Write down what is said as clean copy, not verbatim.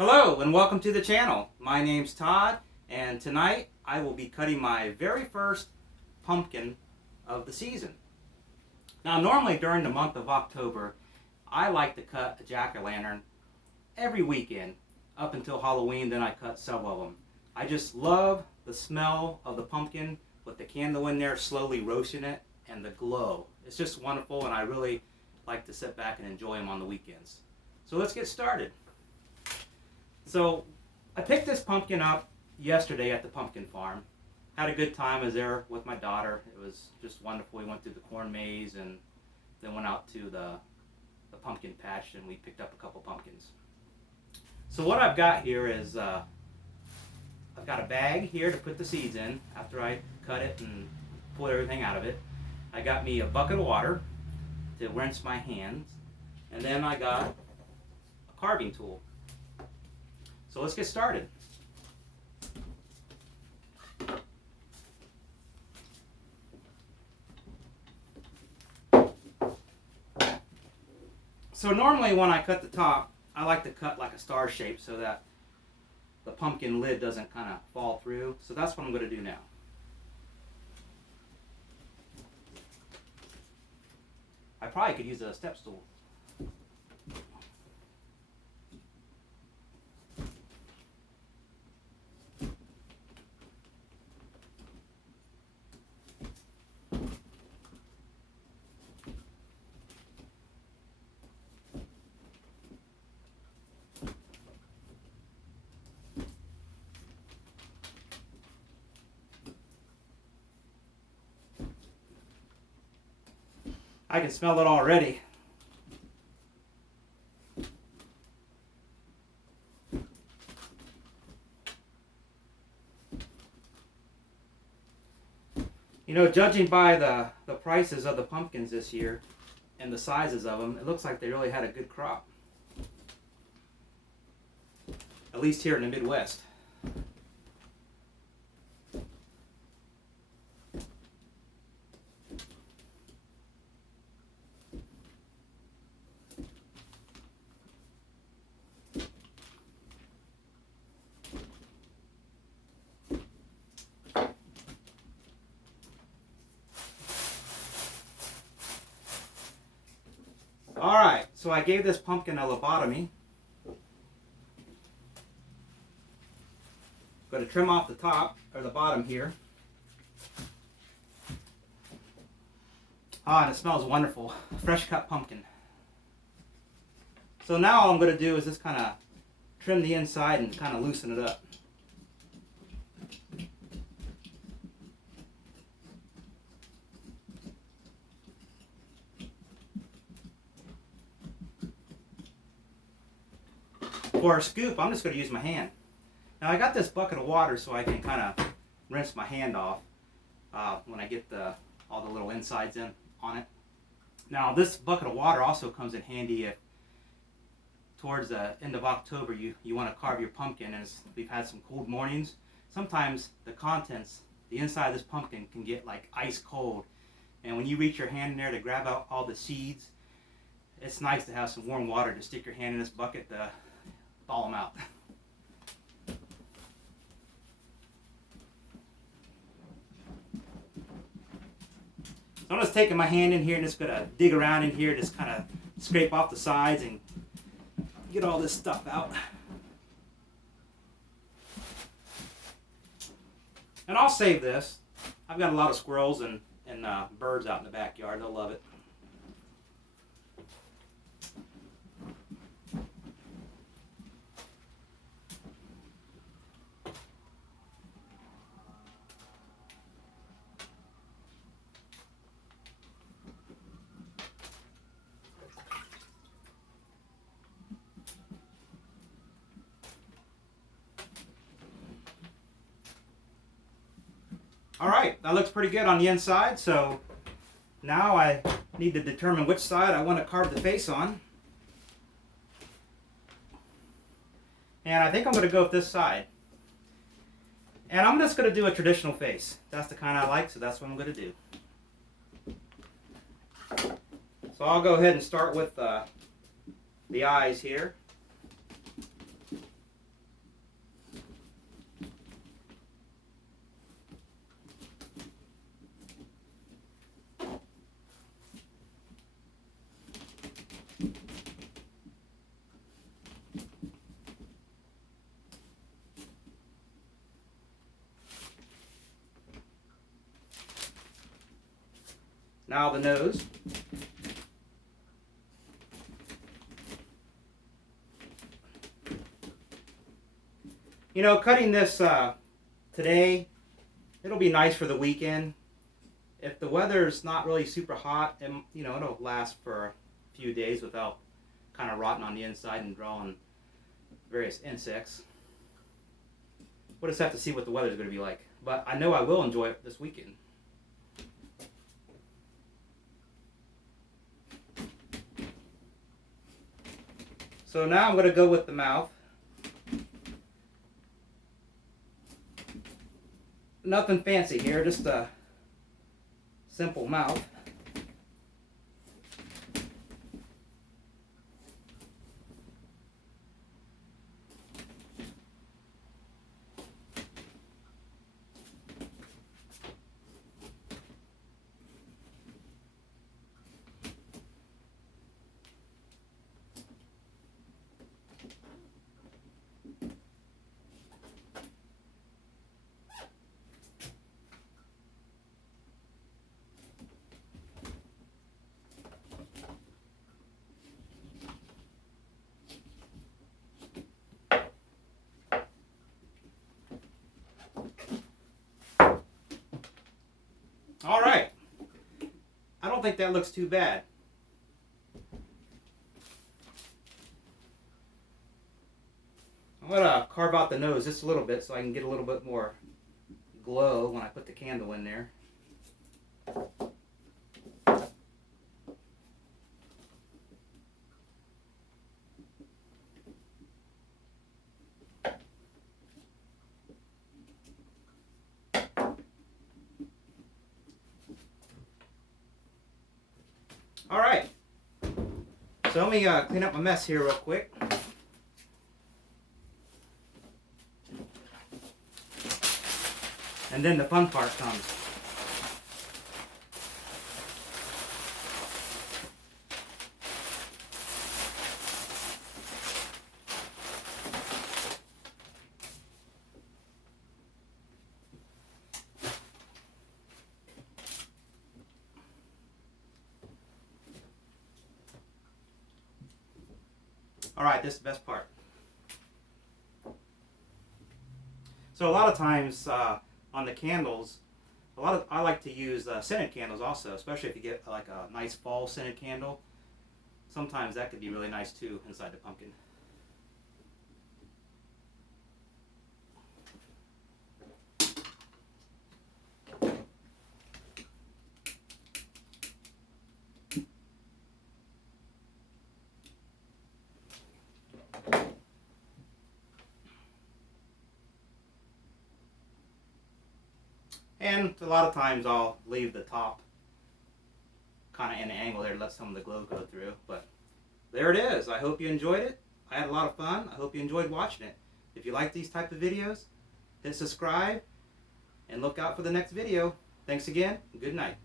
Hello and welcome to the channel. My name's Todd, and tonight I will be cutting my very first pumpkin of the season. Now normally during the month of October I like to cut a jack-o'-lantern every weekend up until Halloween, then I cut several of them. I just love the smell of the pumpkin with the candle in there slowly roasting it and the glow. It's just wonderful, and I really like to sit back and enjoy them on the weekends. So let's get started. So I picked this pumpkin up yesterday at the pumpkin farm. Had a good time. I was there with my daughter. It was just wonderful. We went through the corn maze and then went out to the pumpkin patch, and we picked up a couple pumpkins. So what I've got here is I've got a bag here to put the seeds in after I cut it and pull everything out of it. I got me a bucket of water to rinse my hands, and then I got a carving tool. So let's get started. So normally when I cut the top, I like to cut like a star shape so that the pumpkin lid doesn't kind of fall through. So that's what I'm going to do now. I probably could use a step stool. I can smell it already. You know, judging by the prices of the pumpkins this year and the sizes of them, it looks like they really had a good crop. At least here in the Midwest. Alright, so I gave this pumpkin a lobotomy. Going to trim off the top, or the bottom here. Ah, and it smells wonderful. Fresh cut pumpkin. So now all I'm going to do is just kind of trim the inside and kind of loosen it up. For a scoop, I'm just going to use my hand. Now I got this bucket of water so I can kind of rinse my hand off when I get all the little insides in on it. Now this bucket of water also comes in handy if towards the end of October you want to carve your pumpkin, and we've had some cold mornings. Sometimes the contents, the inside of this pumpkin can get like ice cold, and when you reach your hand in there to grab out all the seeds, it's nice to have some warm water to stick your hand in this bucket to thaw them out. So I'm just taking my hand in here and just going to dig around in here, just kind of scrape off the sides and get all this stuff out. And I'll save this. I've got a lot of squirrels and birds out in the backyard. They'll love it. Alright, that looks pretty good on the inside, so now I need to determine which side I want to carve the face on. And I think I'm going to go with this side. And I'm just going to do a traditional face. That's the kind I like, so that's what I'm going to do. So I'll go ahead and start with the eyes here. Now the nose. You know, cutting this today, it'll be nice for the weekend. If the weather's not really super hot, and you know, it'll last for a few days without kind of rotting on the inside and drawing various insects. We'll just have to see what the weather's going to be like. But I know I will enjoy it this weekend. So now I'm going to go with the mouth. Nothing fancy here, just a simple mouth. All right. I don't think that looks too bad. I'm going to carve out the nose just a little bit so I can get a little bit more glow when I put the candle in there. All right, so let me clean up my mess here real quick. And then the fun part comes. All right, this is the best part. So a lot of times on the candles, I like to use scented candles also, especially if you get like a nice fall scented candle. Sometimes that could be really nice too inside the pumpkin. And a lot of times I'll leave the top kind of in an angle there to let some of the glow go through. But there it is. I hope you enjoyed it. I had a lot of fun. I hope you enjoyed watching it. If you like these type of videos, hit subscribe and look out for the next video. Thanks again. Good night.